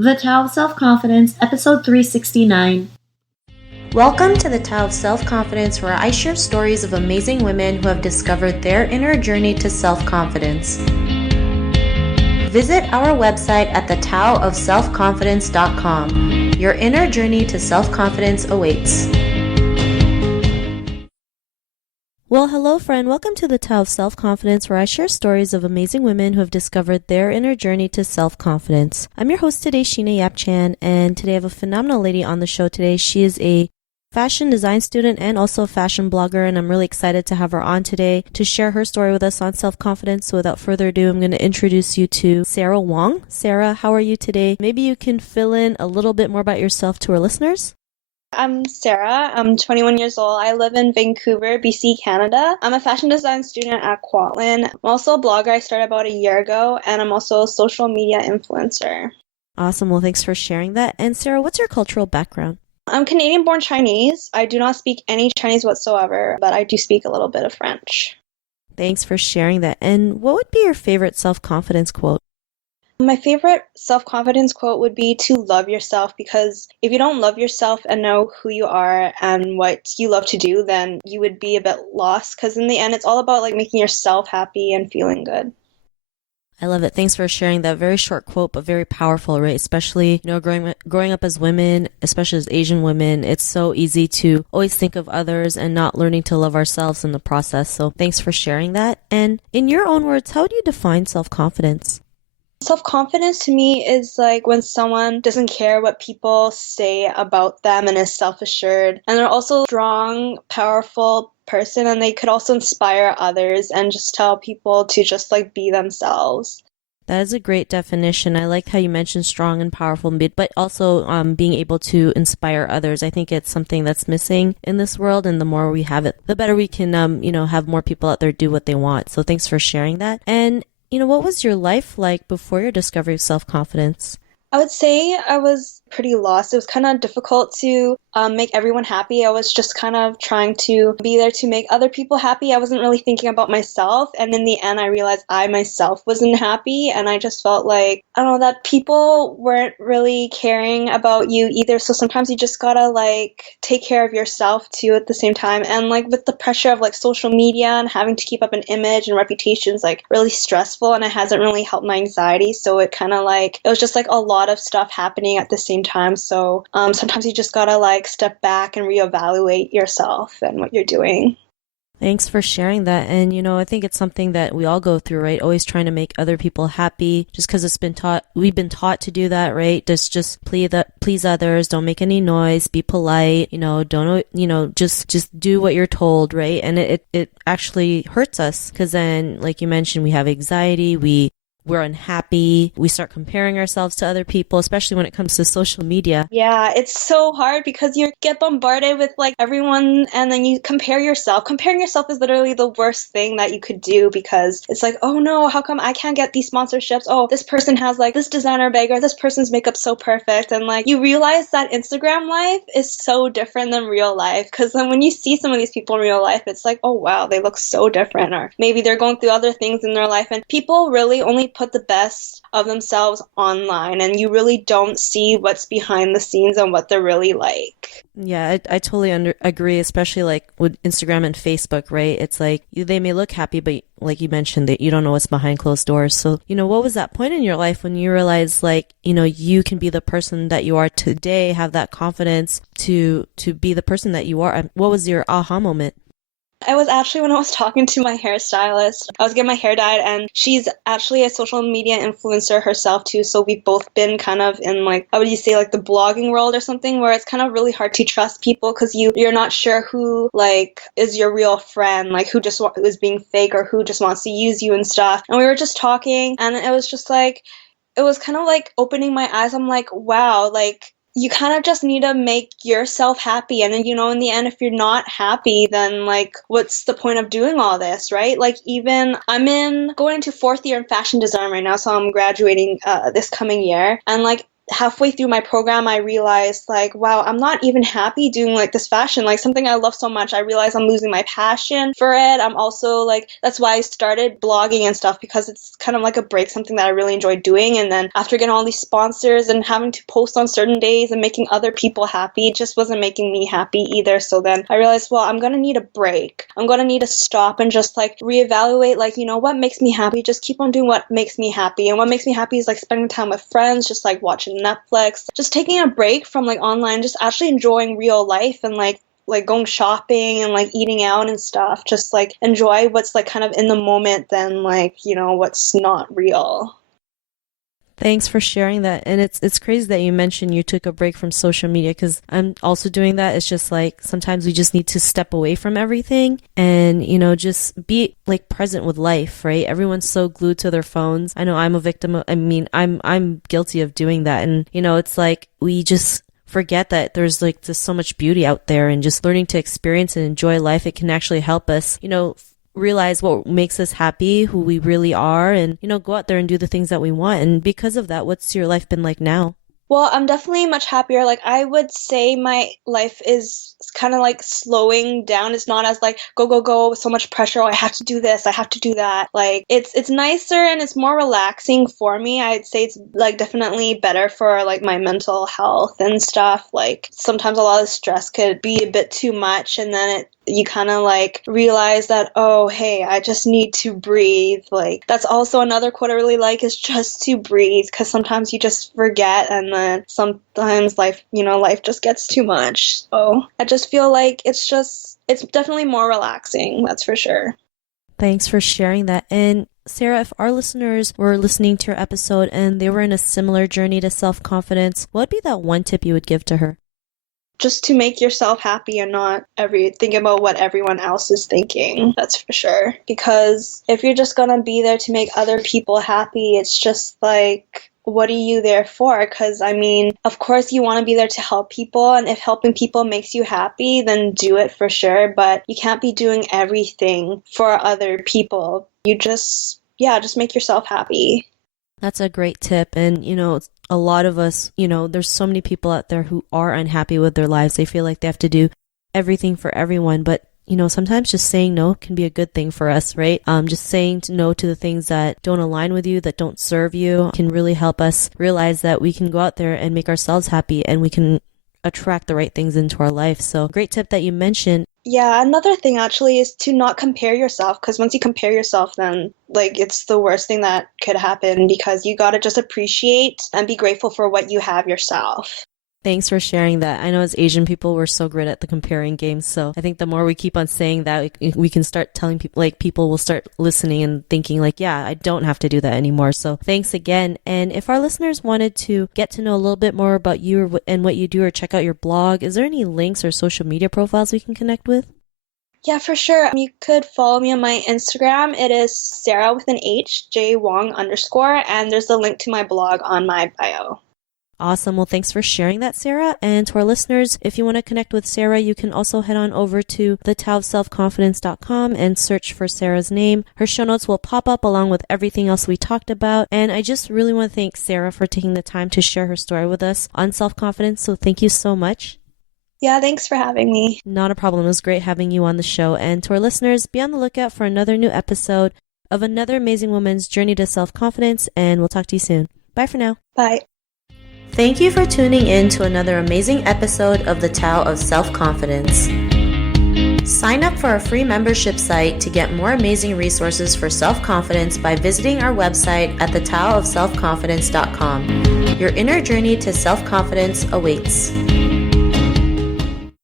The Tao of Self-Confidence, episode 369. Welcome to the Tao of Self-Confidence, where I share stories of amazing women who have discovered their inner journey to self-confidence. Visit our website at thetaoofselfconfidence.com. Your inner journey to self-confidence awaits. Well, hello friend. Welcome to the Tao of Self-Confidence, where I share stories of amazing women who have discovered their inner journey to self-confidence. I'm your host today, Sheena Yap-Chan, and today I have a phenomenal lady on the show today. She is a fashion design student and also a fashion blogger, and I'm really excited to have her on today to share her story with us on self-confidence. So without further ado, I'm going to introduce you to Sarah Wong. Sarah, how are you today? Maybe you can fill in a little bit more about yourself to our listeners. I'm Sarah. I'm 21 years old. I live in Vancouver, BC, Canada. I'm a fashion design student at Kwantlen. I'm also a blogger. I started about a year ago, and I'm also a social media influencer. Awesome. Well, thanks for sharing that. And Sarah, what's your cultural background? I'm Canadian-born Chinese. I do not speak any Chinese whatsoever, but I do speak a little bit of French. Thanks for sharing that. And what would be your favorite self-confidence quote? My favorite self-confidence quote would be to love yourself, because if you don't love yourself and know who you are and what you love to do, then you would be a bit lost, because in the end, it's all about making yourself happy and feeling good. I love it. Thanks for sharing that. Very short quote, but very powerful, right? Especially, growing up as women, especially as Asian women, it's so easy to always think of others and not learning to love ourselves in the process. So thanks for sharing that. And in your own words, how do you define self-confidence? Self-confidence to me is when someone doesn't care what people say about them and is self-assured. And they're also a strong, powerful person, and they could also inspire others and just tell people to just be themselves. That is a great definition. I like how you mentioned strong and powerful, but also being able to inspire others. I think it's something that's missing in this world, and the more we have it, the better we can, have more people out there do what they want. So thanks for sharing that. And what was your life like before your discovery of self-confidence? I would say I was pretty lost. It was kind of difficult to make everyone happy. I was just kind of trying to be there to make other people happy. I wasn't really thinking about myself. And in the end, I realized I myself wasn't happy. And I just felt that people weren't really caring about you either. So sometimes you just gotta take care of yourself too at the same time. And with the pressure of social media and having to keep up an image and reputation is really stressful. And it hasn't really helped my anxiety. So it kind of it was just a lot of stuff happening at the same time. So sometimes you just gotta step back and reevaluate yourself and what you're doing. Thanks for sharing that. And I think it's something that we all go through, right? Always trying to make other people happy, just because we've been taught to do that, right? Just please others, don't make any noise, be polite, don't just do what you're told, right? And it actually hurts us, because then, like you mentioned, we have anxiety, we're unhappy. We start comparing ourselves to other people, especially when it comes to social media. Yeah, it's so hard because you get bombarded with everyone, and then you compare yourself. Comparing yourself is literally the worst thing that you could do, because it's oh no, how come I can't get these sponsorships? Oh, this person has this designer bag, or this person's makeup so perfect. And you realize that Instagram life is so different than real life, because then when you see some of these people in real life, it's oh wow, they look so different, or maybe they're going through other things in their life, and people really only put the best of themselves online, and you really don't see what's behind the scenes and what they're really like. Yeah, I totally agree, especially with Instagram and Facebook, right? It's they may look happy, but like you mentioned, that you don't know what's behind closed doors. So, what was that point in your life when you realized you can be the person that you are today, have that confidence to be the person that you are? What was your aha moment? I was actually when I was talking to my hairstylist. I was getting my hair dyed, and she's actually a social media influencer herself too. So we've both been kind of in how would you say, the blogging world or something, where it's kind of really hard to trust people, because you're not sure who is your real friend, who just is being fake, or who just wants to use you and stuff. And we were just talking, and it was just it was kind of opening my eyes. I'm wow, you kind of just need to make yourself happy. And then, in the end, if you're not happy, then what's the point of doing all this, right? Even I'm going into fourth year in fashion design right now, so I'm graduating this coming year. And halfway through my program, I realized like, wow, I'm not even happy doing like this fashion, like something I love so much. I realized I'm losing my passion for it. I'm also like, that's why I started blogging and stuff, because it's kind of like a break, something that I really enjoy doing. And then after getting all these sponsors and having to post on certain days and making other people happy, it just wasn't making me happy either. So then I realized, well, I'm going to need a break. I'm going to need to stop and just like reevaluate, like, you know, what makes me happy? Just keep on doing what makes me happy. And what makes me happy is like spending time with friends, just like watching Netflix, just taking a break from like online, just actually enjoying real life and like going shopping and like eating out and stuff. Just like enjoy what's like kind of in the moment than like, you know, what's not real. Thanks for sharing that. And it's crazy that you mentioned you took a break from social media, because I'm also doing that. It's just like sometimes we just need to step away from everything and, you know, just be like present with life, right? Everyone's so glued to their phones. I know I'm a victim of, I'm guilty of doing that. And, you know, it's like we just forget that there's like just so much beauty out there, and just learning to experience and enjoy life. It can actually help us, you know, realize what makes us happy, who we really are, and, you know, go out there and do the things that we want. And because of that, what's your life been like now? Well, I'm definitely much happier. Like, I would say my life is kind of like slowing down. It's not as like go, go, go with so much pressure. Oh, I have to do this. I have to do that. Like, it's nicer and it's more relaxing for me. I'd say it's like definitely better for like my mental health and stuff. Like, sometimes a lot of stress could be a bit too much, and then you kind of like realize that, oh, hey, I just need to breathe. Like, that's also another quote I really like, is just to breathe, because sometimes you just forget, and then sometimes life just gets too much. So I just feel like it's definitely more relaxing, that's for sure. Thanks for sharing that. And Sarah, if our listeners were listening to your episode and they were in a similar journey to self-confidence, what would be that one tip you would give to her? Just to make yourself happy and not think about what everyone else is thinking. That's for sure. Because if you're just gonna be there to make other people happy, it's just like, what are you there for? Because, I mean, of course you want to be there to help people, and if helping people makes you happy, then do it for sure. But you can't be doing everything for other people. You just make yourself happy. That's a great tip. And, you know, a lot of us, you know, there's so many people out there who are unhappy with their lives. They feel like they have to do everything for everyone. But, you know, sometimes just saying no can be a good thing for us, right? Just saying no to the things that don't align with you, that don't serve you, can really help us realize that we can go out there and make ourselves happy, and we can attract the right things into our life. So great tip that you mentioned. Yeah, another thing actually is to not compare yourself, because once you compare yourself, then like it's the worst thing that could happen, because you gotta just appreciate and be grateful for what you have yourself. Thanks for sharing that. I know as Asian people, we're so great at the comparing game. So I think the more we keep on saying that, we can start telling people, like, people will start listening and thinking like, yeah, I don't have to do that anymore. So thanks again. And if our listeners wanted to get to know a little bit more about you and what you do, or check out your blog, is there any links or social media profiles we can connect with? Yeah, for sure. You could follow me on my Instagram. It is Sarah with an H, J Wong _, and there's a link to my blog on my bio. Awesome. Well, thanks for sharing that, Sarah. And to our listeners, if you want to connect with Sarah, you can also head on over to thetaoofselfconfidence.com and search for Sarah's name. Her show notes will pop up along with everything else we talked about. And I just really want to thank Sarah for taking the time to share her story with us on self-confidence. So thank you so much. Yeah, thanks for having me. Not a problem. It was great having you on the show. And to our listeners, be on the lookout for another new episode of another amazing woman's journey to self-confidence. And we'll talk to you soon. Bye for now. Bye. Thank you for tuning in to another amazing episode of The Tao of Self-Confidence. Sign up for our free membership site to get more amazing resources for self-confidence by visiting our website at thetaoofselfconfidence.com. Your inner journey to self-confidence awaits.